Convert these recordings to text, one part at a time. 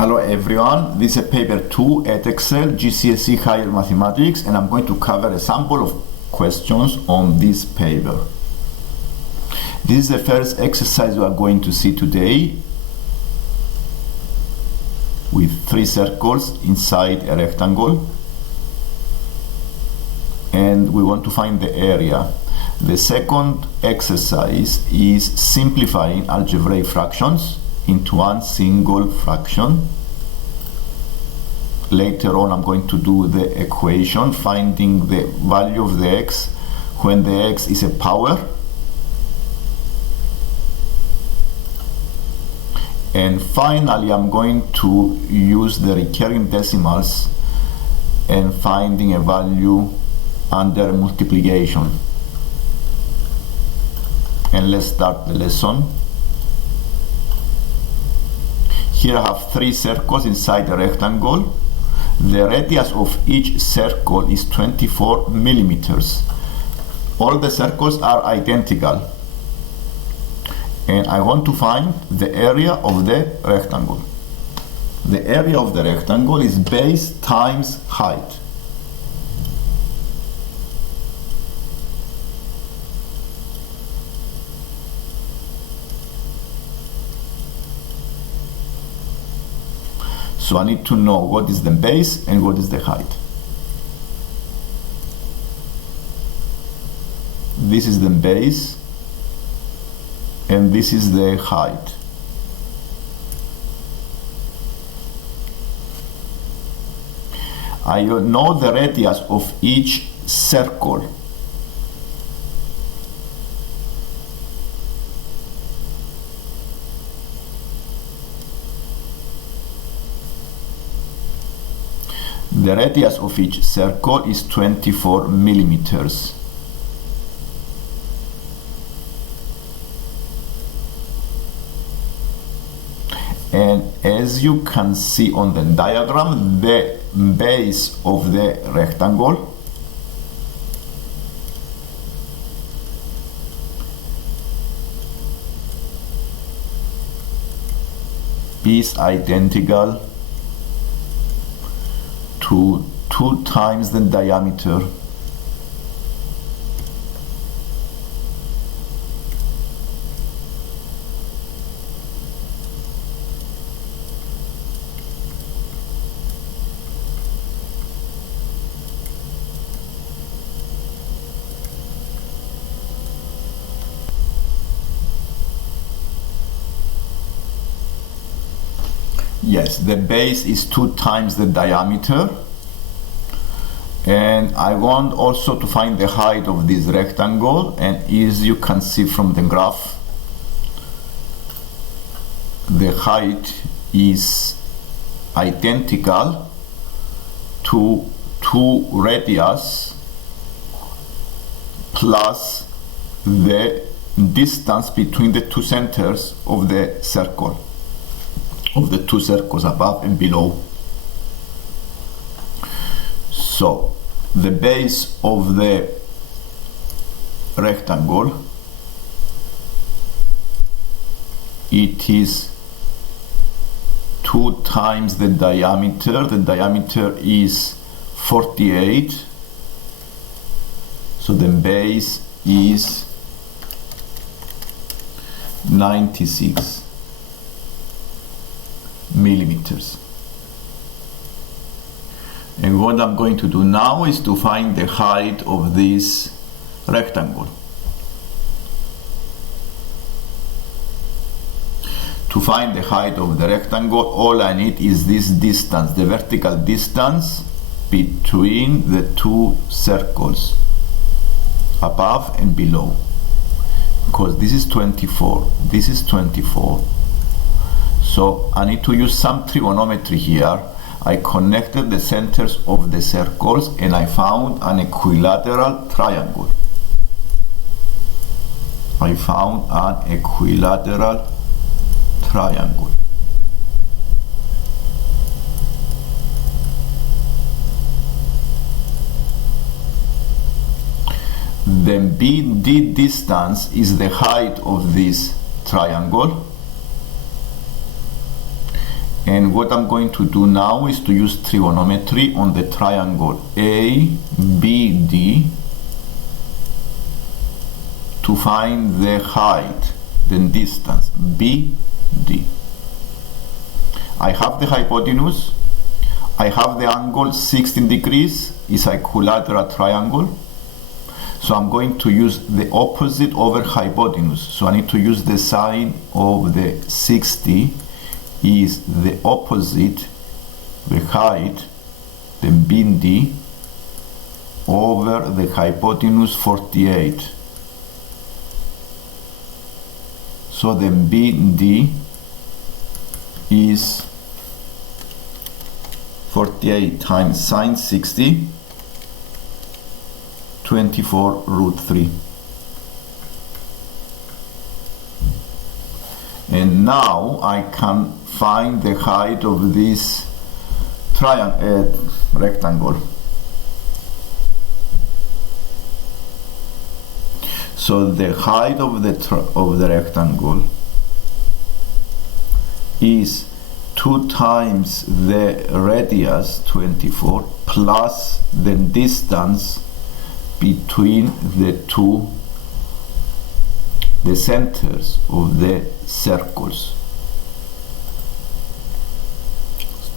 Hello everyone, this is paper 2 at Excel GCSE Higher Mathematics, and I'm going to cover a sample of questions on this paper. This is the first exercise we are going to see today, with 3 circles inside a rectangle, and we want to find the area. The second exercise is simplifying algebraic fractions into one single fraction. Later on I'm going to do the equation, finding the value of the x when the x is a power. And finally I'm going to use the recurring decimals and finding a value under multiplication. And let's start the lesson. Here I have 3 circles inside a rectangle. The radius of each circle is 24 millimeters. All the circles are identical. And I want to find the area of the rectangle. The area of the rectangle is base times height. So I need to know what is the base and what is the height. This is the base and this is the height. I know the radius of each circle. The radius of each circle is 24 millimeters. And as you can see on the diagram, the base of the rectangle is identical to 2 times the diameter Yes, the base is 2 times the diameter, and I want also to find the height of this rectangle, and as you can see from the graph, the height is identical to 2 radius plus the distance between the 2 centers of the circle, of the 2 circles above and below. So the base of the rectangle, it is 2 times the diameter. The diameter is 48, so the base is 96 millimeters. And what I'm going to do now is to find the height of this rectangle. To find the height of the rectangle, all I need is this distance, the vertical distance between the 2 circles, above and below. Because this is 24, this is 24. So I need to use some trigonometry here. I connected the centers of the circles and I found an equilateral triangle. I found an equilateral triangle. The BD distance is the height of this triangle, And what I'm going to do now is to use trigonometry on the triangle ABD to find the height, the distance, BD. I have the hypotenuse, I have the angle 16 degrees, is a equilateral triangle. So I'm going to use the opposite over hypotenuse. So I need to use the sine of the 60 is the opposite, the height, the BD, over the hypotenuse 48. So the BD is 48 times sine 60, 24 root 3. And now I can find the height of this rectangle. So the height of the rectangle is 2 times the radius 24 plus the distance between the centers of the circles,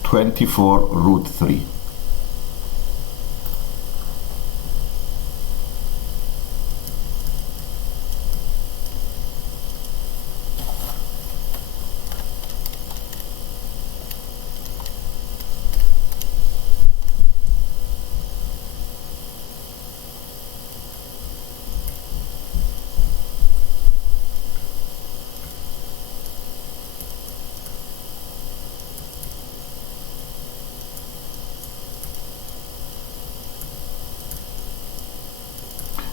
24 root 3.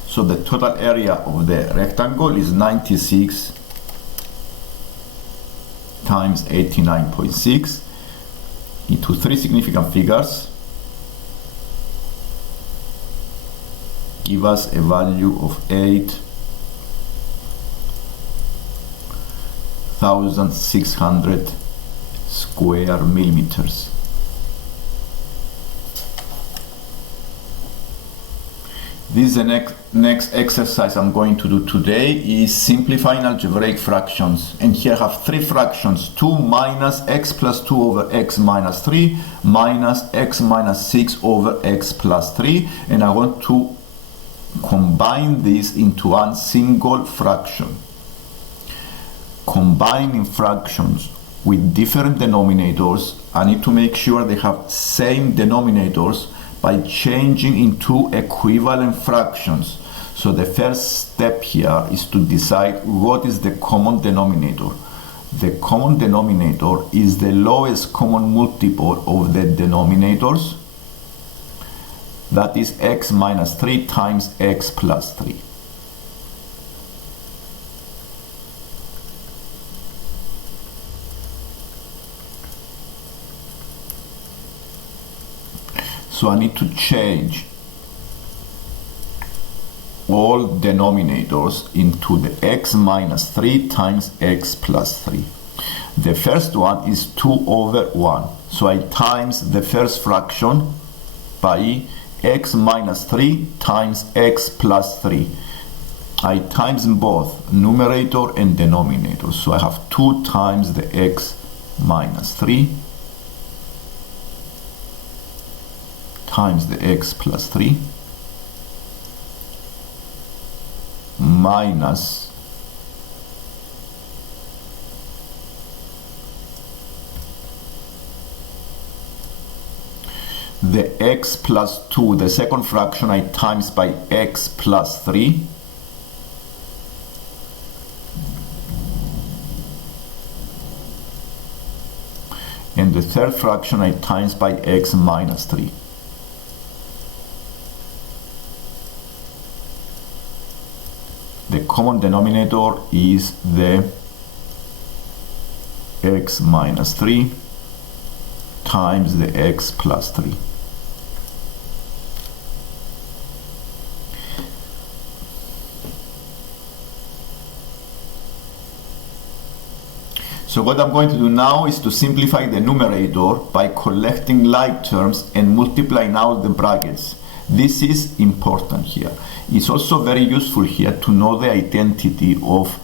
So the total area of the rectangle is 96 times 89.6 into 3 significant figures give us a value of 8,600 square millimeters. This is the next exercise I'm going to do today is simplifying algebraic fractions. And here I have 3 fractions, 2 minus x plus 2 over x minus 3 minus x minus 6 over x plus 3. And I want to combine this into one single fraction. Combining fractions with different denominators, I need to make sure they have same denominators by changing into equivalent fractions. So the first step here is to decide what is the common denominator. The common denominator is the lowest common multiple of the denominators, that is x minus 3 times x plus 3. So I need to change all denominators into the x minus 3 times x plus 3. The first one is 2 over 1. So I times the first fraction by x minus 3 times x plus 3. I times both numerator and denominator. So I have 2 times the x minus 3 times the x plus 3 minus the x plus 2, the second fraction I times by x plus 3 and the third fraction I times by x minus 3. The common denominator is the x minus 3 times the x plus 3. So what I'm going to do now is to simplify the numerator by collecting like terms and multiplying out the brackets. This is important here. It's also very useful here to know the identity of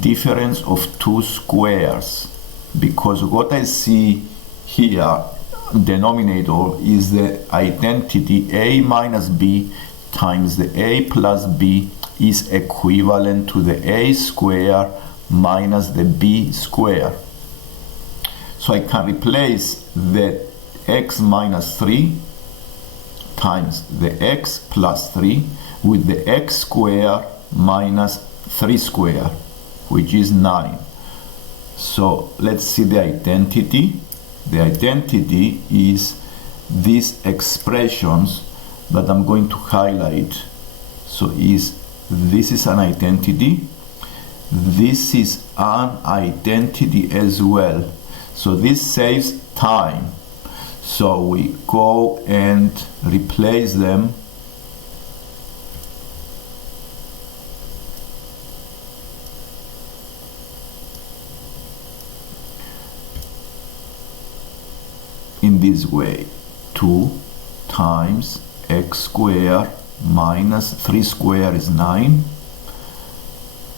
difference of two squares, because what I see here, denominator, is the identity a minus b times the a plus b is equivalent to the a square minus the b square. So I can replace the x minus 3 times the x plus 3 with the x square minus 3 square, which is 9. So let's see the identity. The identity is these expressions that I'm going to highlight. So this is an identity. This is an identity as well. So this saves time. So we go and replace them. In this way, 2 times x squared minus 3 squared is 9.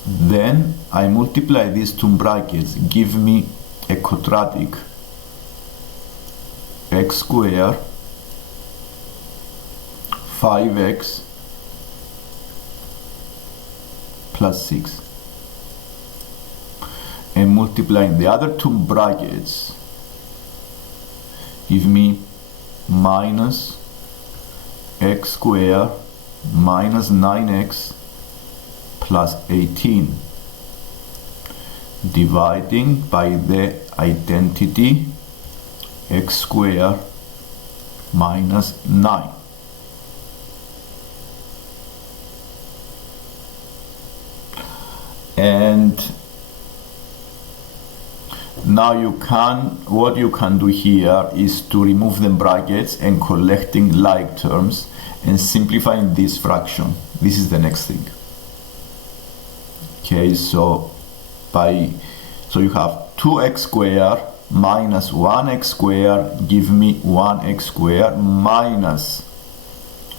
Then I multiply these two brackets, give me a quadratic x squared 5x plus 6, and multiplying the other two brackets give me minus x squared minus 9x plus 18, dividing by the identity x squared minus 9. And now what you can do here is to remove the brackets and collecting like terms and simplifying this fraction. This is the next thing. Okay, so you have 2x squared minus 1x squared give me 1x squared minus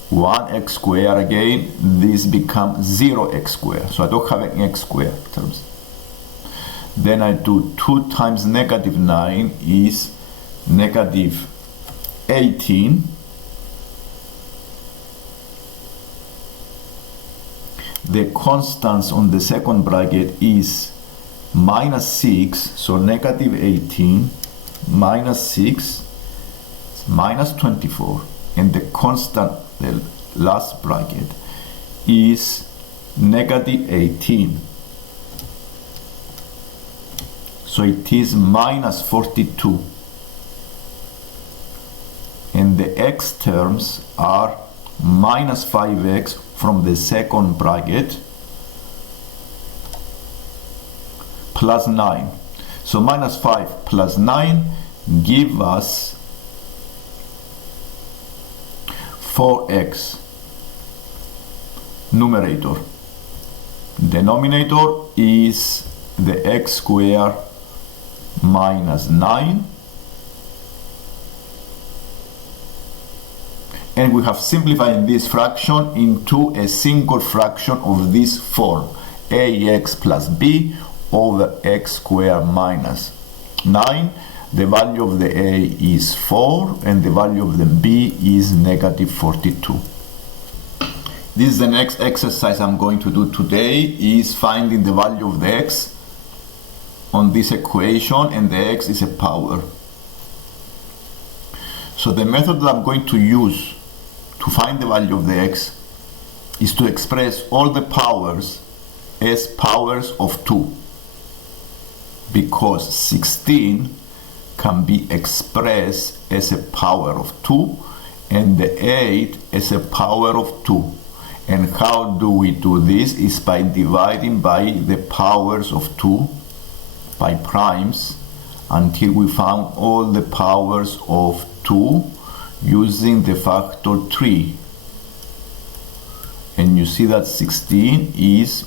1x squared. Again, this becomes 0x squared. So I don't have an x squared terms. Then I do 2 times negative 9 is negative 18. The constants on the second bracket is minus 6, so negative 18 minus 6 is minus 24, and the constant, the last bracket, is negative 18. So it is minus 42. And the x terms are minus 5x from the second bracket plus 9. So minus 5 plus 9 give us 4x. Numerator. Denominator is the x squared minus 9. And we have simplified this fraction into a single fraction of this form, ax plus b over x squared minus 9. The value of the a is 4 and the value of the b is negative 42. This is the next exercise I'm going to do today, is finding the value of the x on this equation, and the x is a power. So the method that I'm going to use to find the value of the x is to express all the powers as powers of 2, because 16 can be expressed as a power of 2 and the 8 as a power of 2. And how do we do this? Is by dividing by the powers of 2 by primes until we found all the powers of 2 using the factor 3. And you see that 16 is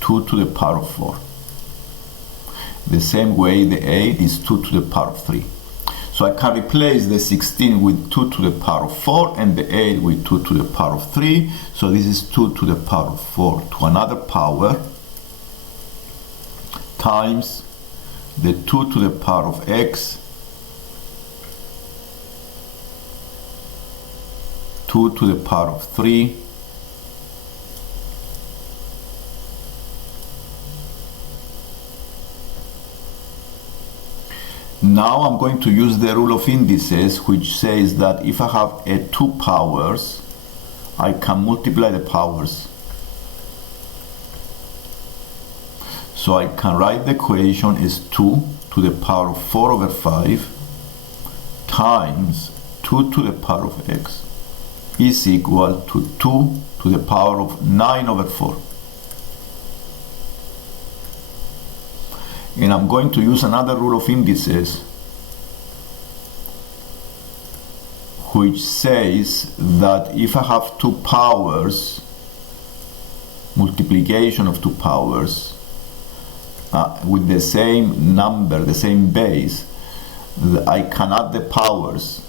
2 to the power of 4. The same way the 8 is 2 to the power of 3. So I can replace the 16 with 2 to the power of 4 and the 8 with 2 to the power of 3. So this is 2 to the power of 4 to another power times the 2 to the power of x, 2 to the power of 3, now I'm going to use the rule of indices, which says that if I have a 2 powers, I can multiply the powers. So I can write the equation as 2 to the power of 4 over 5 times 2 to the power of x is equal to 2 to the power of 9 over 4. And I'm going to use another rule of indices, which says that if I have 2 powers, multiplication of 2 powers with the same number, the same base, I can add the powers.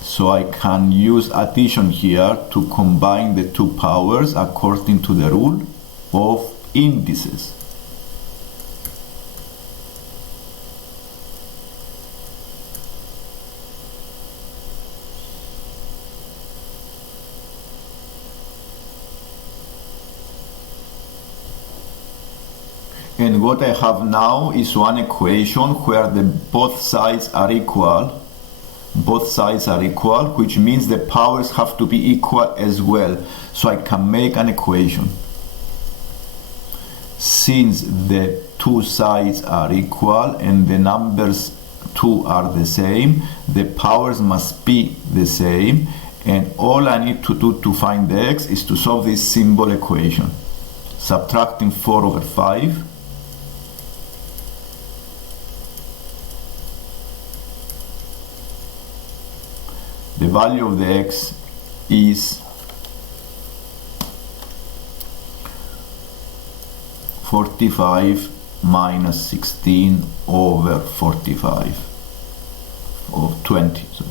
So I can use addition here to combine the 2 powers according to the rule of indices. And what I have now is one equation where both sides are equal. Both sides are equal, which means the powers have to be equal as well. So I can make an equation. Since the 2 sides are equal and the numbers 2 are the same, the powers must be the same, and all I need to do to find the x is to solve this simple equation. Subtracting 4 over 5 the value of the x is 45 minus 16 over 45 or 20. Sorry.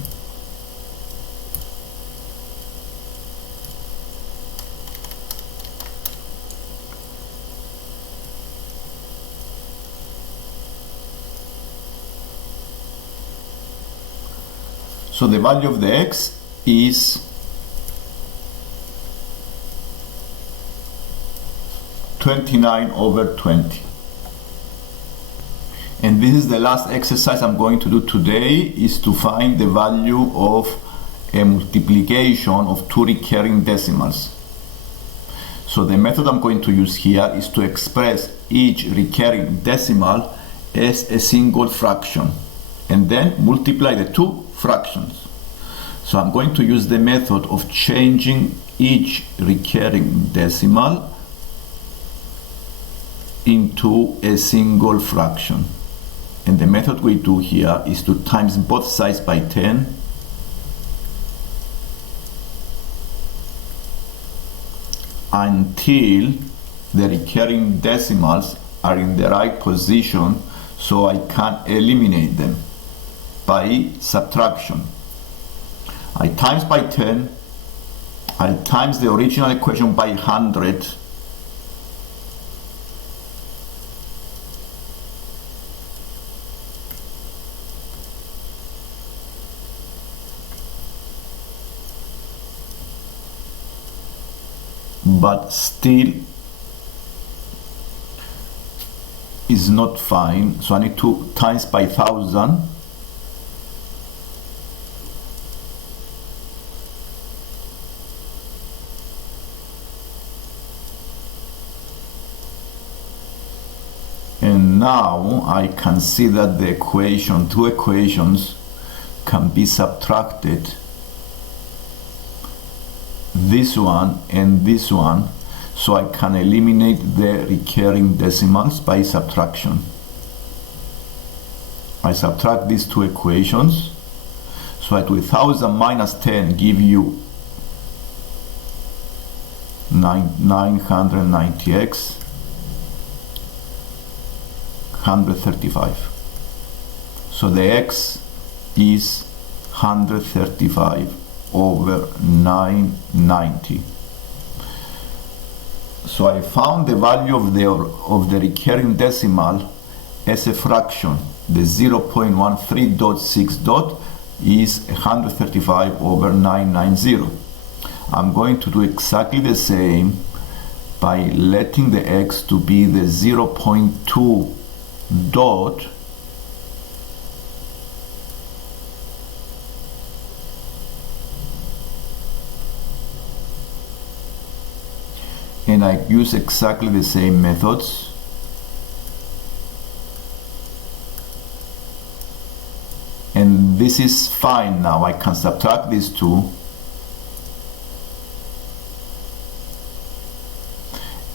So the value of the x is 29 over 20. And this is the last exercise I'm going to do today, is to find the value of a multiplication of 2 recurring decimals. So the method I'm going to use here is to express each recurring decimal as a single fraction and then multiply the 2 fractions. So I'm going to use the method of changing each recurring decimal into a single fraction. And the method we do here is to times both sides by 10 until the recurring decimals are in the right position, so I can eliminate them by subtraction. I times by 10, I times the original equation by 100, but still is not fine, so I need to times by 1000. And now I can see that the equation, 2 equations can be subtracted, this one and this one, so I can eliminate the recurring decimals by subtraction. I subtract these 2 equations, so at 1000 minus 10 give you 990x, 135. So the x is 135 over 990. So I found the value of the recurring decimal as a fraction. The 0.13.6 is 135 over 990. I'm going to do exactly the same by letting the x to be the 0.2 dot and I use exactly the same methods. And this is fine now. I can subtract these two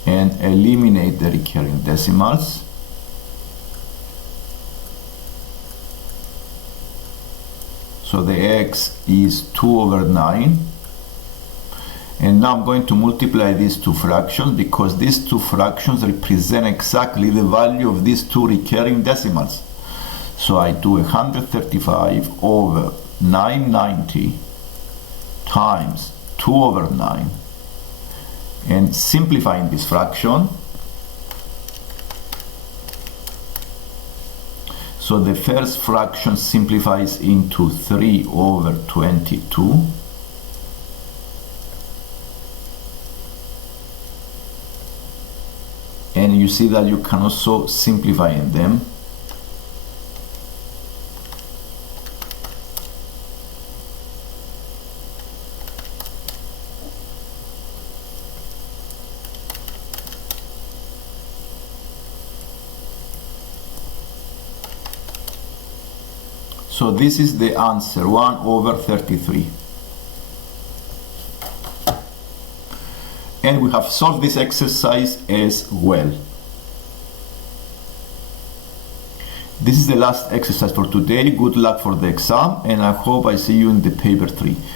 and eliminate the recurring decimals. So the x is 2 over 9. And now I'm going to multiply these two fractions because these two fractions represent exactly the value of these two recurring decimals. So I do 135 over 990 times 2 over 9. And simplifying this fraction, so the first fraction simplifies into 3 over 22. And you see that you can also simplify in them. So this is the answer, 1 over 33. And we have solved this exercise as well. This is the last exercise for today. Good luck for the exam, and I hope I see you in the paper 3.